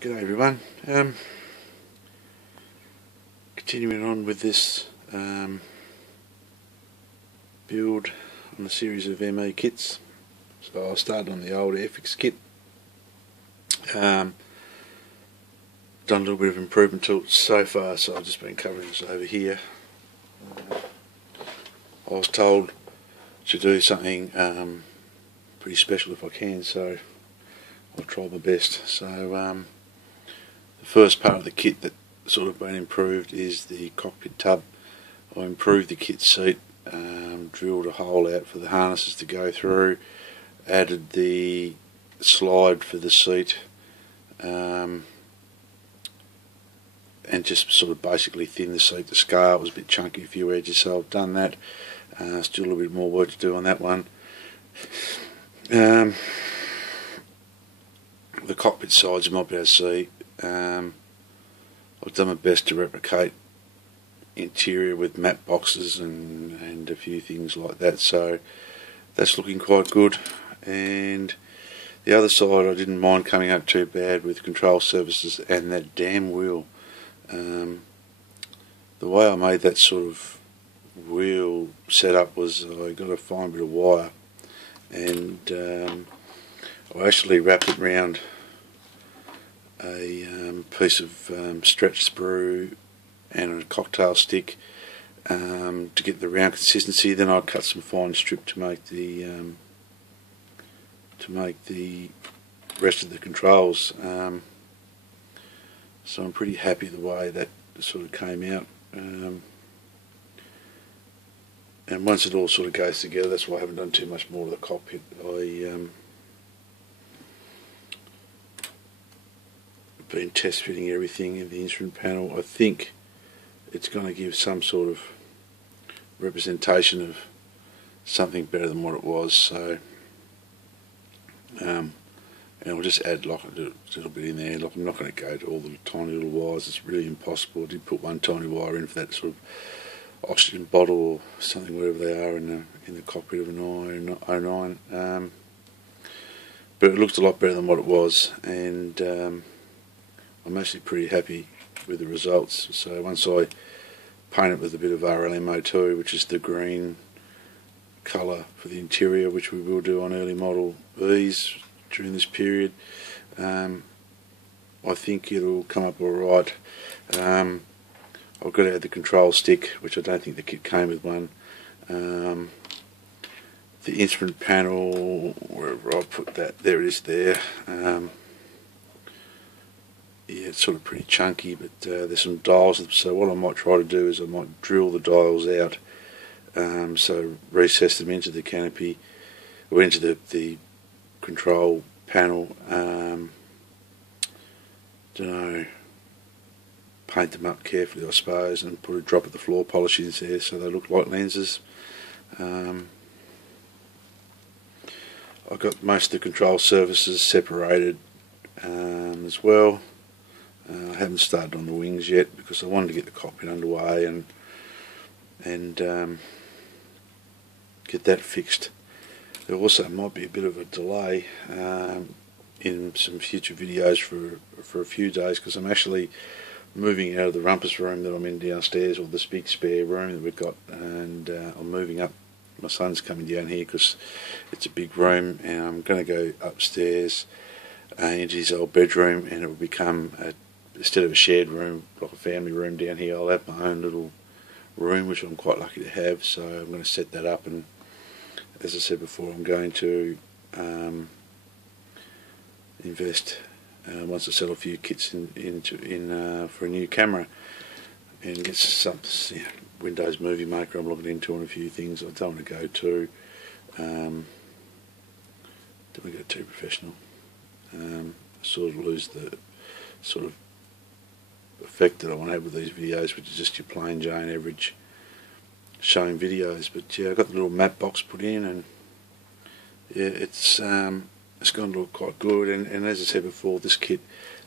G'day everyone. Continuing on with this build on a series of ME kits. So I started on the old Airfix kit. Done a little bit of improvement to it so far, so I've just been covering this over here. I was told to do something pretty special if I can, so I'll try my best. So the first part of the kit that sort of been improved is the cockpit tub. I improved the kit seat, drilled a hole out for the harnesses to go through, added the slide for the seat, and just sort of basically thinned the seat to scale. It was a bit chunky, a few edges, so I've done that. Still a little bit more work to do on that one. The cockpit sides you might be able to see. I've done my best to replicate interior with matte boxes and a few things like that, so that's looking quite good. And the other side I didn't mind coming up too bad with control surfaces and that damn wheel. The way I made that sort of wheel setup was I got a fine bit of wire, and I actually wrapped it around a piece of stretch sprue and a cocktail stick to get the round consistency. Then I cut some fine strip to make the rest of the controls. So I'm pretty happy the way that sort of came out. And once it all sort of goes together, that's why I haven't done too much more of the cockpit. Been test fitting everything in the instrument panel. I think it's going to give some sort of representation of something better than what it was. So, and I'll just add like a little bit in there. Like, I'm not going to go to all the tiny little wires. It's really impossible. I did put one tiny wire in for that sort of oxygen bottle or something, whatever they are in the cockpit of an 09. But it looked a lot better than what it was, and I'm actually pretty happy with the results. So once I paint it with a bit of RLMO2, which is the green colour for the interior, which we will do on early model V's during this period, I think it'll come up alright. I've got to add the control stick, which I don't think the kit came with one. The instrument panel, wherever I put that, there it is there. Yeah, it's sort of pretty chunky, but there's some dials, so what I might try to do is I might drill the dials out, so recess them into the canopy, or into the control panel, don't know, paint them up carefully I suppose, and put a drop of the floor polish in there so they look like lenses. I've got most of the control surfaces separated as well. I haven't started on the wings yet because I wanted to get the cockpit underway and get that fixed. There also might be a bit of a delay in some future videos for a few days, because I'm actually moving out of the rumpus room that I'm in downstairs, or this big spare room that we've got, and I'm moving up. My son's coming down here because it's a big room, and I'm going to go upstairs into his old bedroom, and it will become instead of a shared room, like a family room down here, I'll have my own little room, which I'm quite lucky to have. So I'm going to set that up, and as I said before, I'm going to invest once I sell a few kits in for a new camera, and get some Windows Movie Maker I'm looking into, and a few things. I don't want to go too professional. Sort of lose the sort of effect that I want to have with these videos, which is just your plain Jane average showing videos. But yeah, I got the little matte box put in, and yeah, it's going to look quite good. And as I said before, this kit,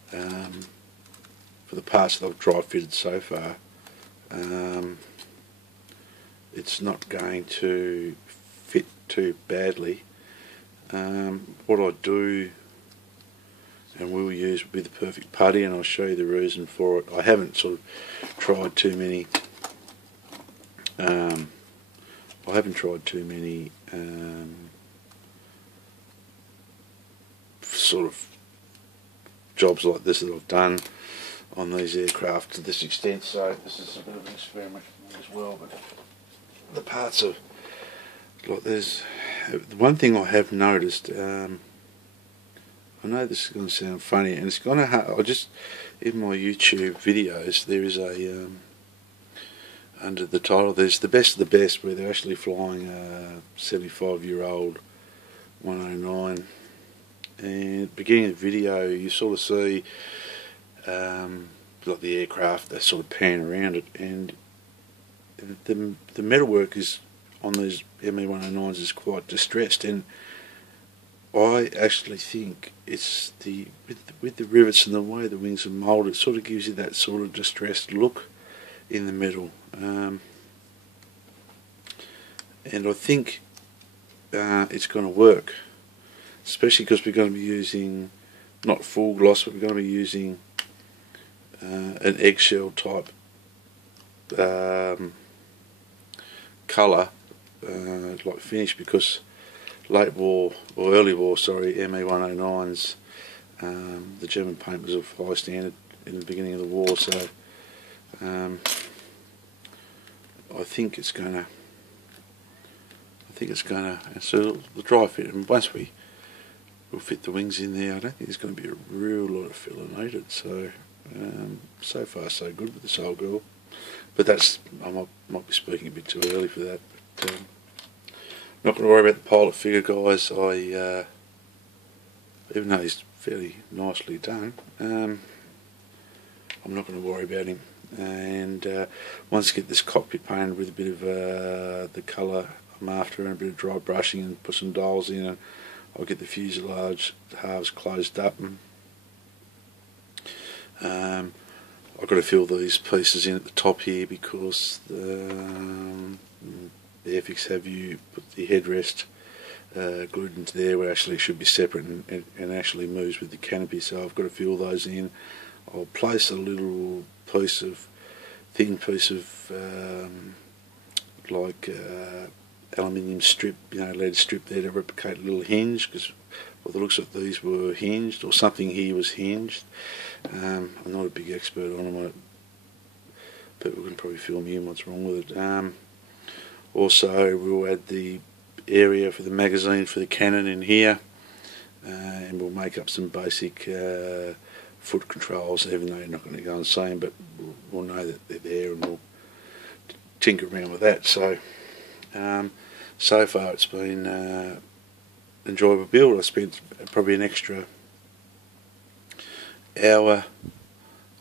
for the parts that I've dry fitted so far, it's not going to fit too badly. What I do and we'll use will be the perfect putty, and I'll show you the reason for it. I haven't sort of tried too many sort of jobs like this that I've done on these aircraft to this extent, so this is a bit of an experiment as well. But the parts are like there's the one thing I have noticed. I know this is going to sound funny, and it's going to. I just in my YouTube videos there is a under the title there's the best of the best, where they're actually flying a 75-year-old 109, and at the beginning of the video you sort of see like the aircraft, they sort of pan around it, and the metalwork is on these ME-109s is quite distressed, and I actually think it's with the rivets and the way the wings are moulded, it sort of gives you that sort of distressed look in the metal, and I think it's going to work, especially because we're going to be using not full gloss, but we're going to be using an eggshell type colour like finish, because late war or early war, sorry, ME-109s, the German paint was of high standard in the beginning of the war, so I think it's gonna. So the dry fit, and once we'll fit the wings in there, I don't think there's going to be a real lot of filler needed. So so far so good with this old girl, but that's I might be speaking a bit too early for that. But not going to worry about the pilot figure, guys. I even though he's fairly nicely done, I'm not going to worry about him. And once I get this cockpit painted with a bit of the colour I'm after and a bit of dry brushing and put some dials in, and I'll get the fuselage halves closed up, and I've got to fill these pieces in at the top here, because the Airfix have you put the headrest glued into there, where actually it should be separate and actually moves with the canopy, so I've got to fill those in. I'll place a little thin piece of like aluminium strip, lead strip there to replicate a little hinge, because by the looks of these were hinged, or something here was hinged. I'm not a big expert on them, people can probably fill me in what's wrong with it. Also we'll add the area for the magazine for the cannon in here, and we'll make up some basic foot controls, even though you're not going to go insane, but we'll know that they're there, and we'll tinker around with that. So so far it's been enjoyable build. I spent probably an extra hour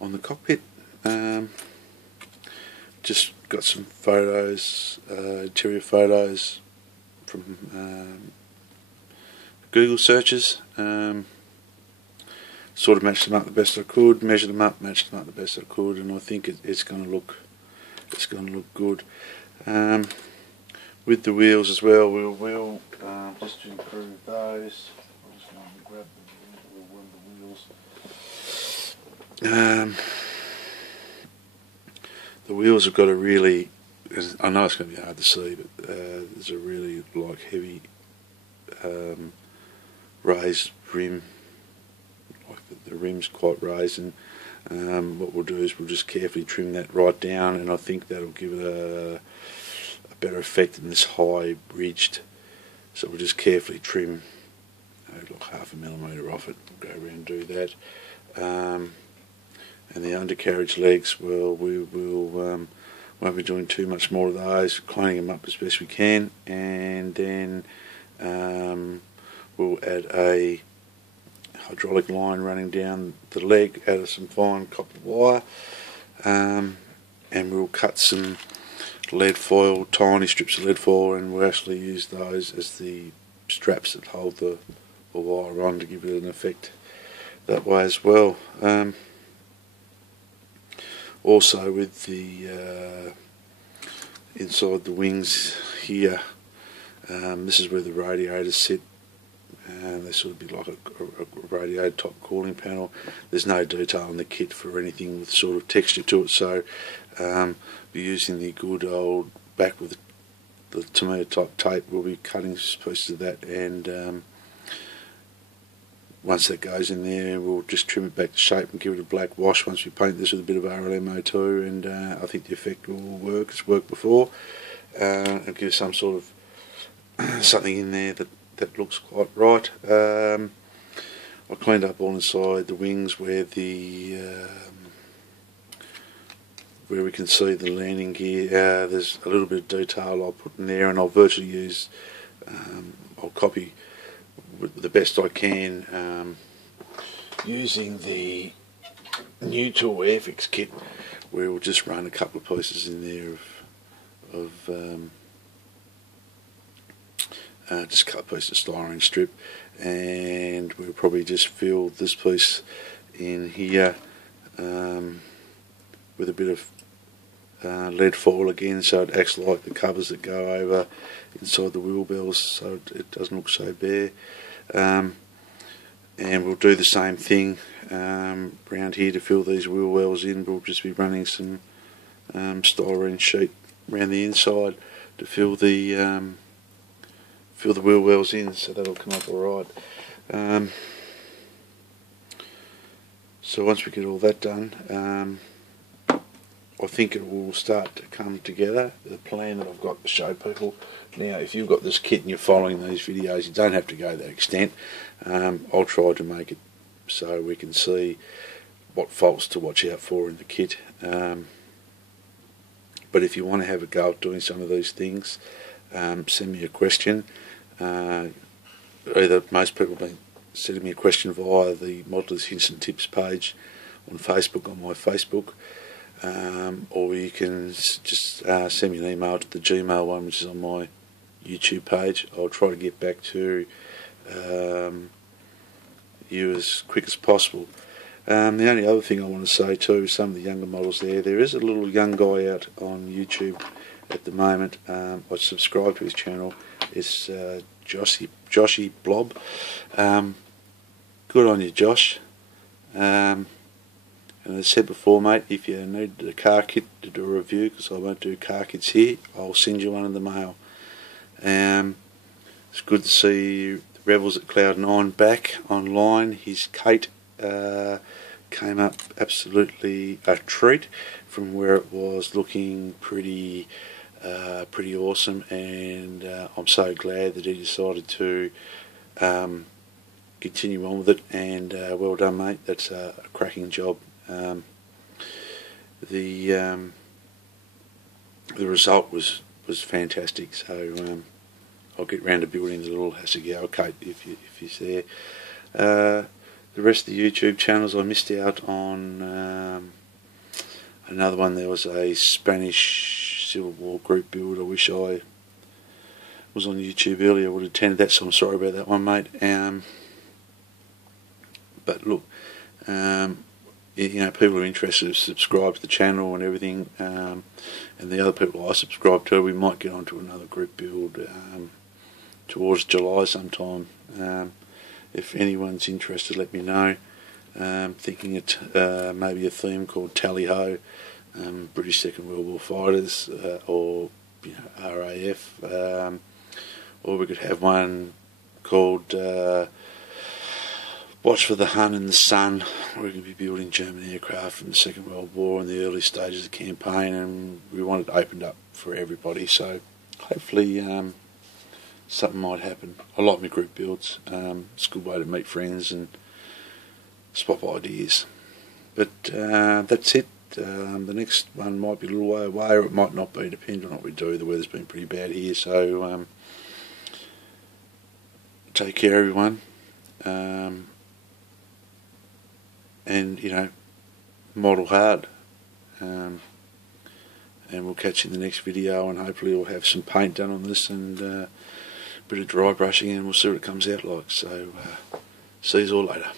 on the cockpit. Just got some photos, interior photos from Google searches. Sort of matched them up the best I could, measured them up, matched them up the best I could, and I think it's going to look good. With the wheels as well, we'll just to improve those. I'll just go and grab the wheels. The wheels have got a really, I know it's going to be hard to see, but there's a really heavy raised rim. The rim's quite raised, and what we'll do is we'll just carefully trim that right down, and I think that'll give it a better effect than this high ridged. So we'll just carefully trim like 0.5 millimetre off it. We'll go around and do that. And the undercarriage legs, well, we won't be doing too much more of those, cleaning them up as best we can, and then we'll add a hydraulic line running down the leg out of some fine copper wire, and we'll cut some lead foil, tiny strips of lead foil, and we'll actually use those as the straps that hold the wire on, to give it an effect that way as well. Also with the inside the wings here, this is where the radiators sit. They sort of be like a radio top cooling panel. There's no detail in the kit for anything with sort of texture to it, so be using the good old back with the tomato type tape. We'll be cutting pieces of that, and once that goes in there, we'll just trim it back to shape and give it a black wash once we paint this with a bit of RLMO2, and I think the effect will work. It's worked before. It'll give some sort of something in there that looks quite right. I cleaned up all inside the wings where where we can see the landing gear. There's a little bit of detail I'll put in there, and I'll virtually use, I'll copy the best I can using the new tool Airfix kit, where we'll just run a couple of pieces in there of just cut a piece of styrene strip, and we'll probably just fill this piece in here with a bit of lead foil again, so it acts like the covers that go over inside the wheel bells, so it doesn't look so bare. And we'll do the same thing around here to fill these wheel wells in. We'll just be running some styrene sheet around the inside to fill the wheel wells in, so that'll come up alright. So once we get all that done, I think it will start to come together, the plan that I've got to show people. Now, if you've got this kit and you're following these videos, you don't have to go to that extent. I'll try to make it so we can see what faults to watch out for in the kit. But if you want to have a go at doing some of these things, send me a question. Either most people have been sending me a question via the Modelers Hints and Tips page on Facebook, on my Facebook. Or you can just send me an email to the Gmail one, which is on my YouTube page. I'll try to get back to you as quick as possible. The only other thing I want to say too, some of the younger models there is a little young guy out on YouTube at the moment. I subscribe to his channel. It's Joshy Blob. Good on you, Josh. And as I said before, mate, if you need a car kit to do a review, because I won't do car kits here, I'll send you one in the mail. It's good to see the Rebels at Cloud9 back online. His Kate came up absolutely a treat from where it was looking pretty awesome, and I'm so glad that he decided to continue on with it, and well done, mate. That's a cracking job. The result was fantastic, so I'll get round to building the little Hasegawa Kate if he's there. The rest of the YouTube channels, I missed out on another one. There was a Spanish Civil War group build. I wish I was on YouTube earlier. I would have attended that, so I'm sorry about that one, mate. But look, you know, people are interested, subscribe to the channel and everything, and the other people I subscribe to, we might get onto another group build towards July sometime. If anyone's interested, let me know. Thinking it maybe a theme called Tally Ho, British Second World War fighters, or you know, RAF, or we could have one called Watch for the Hun and the Sun. We're going to be building German aircraft from the Second World War in the early stages of the campaign, and we want it opened up for everybody, so hopefully something might happen. I like my group builds. It's a good way to meet friends and swap ideas. But that's it. The next one might be a little way away, or it might not be, depending on what we do. The weather's been pretty bad here, so take care, everyone. And you know, model hard, and we'll catch you in the next video, and hopefully we'll have some paint done on this and a bit of dry brushing, and we'll see what it comes out like. So see you all later.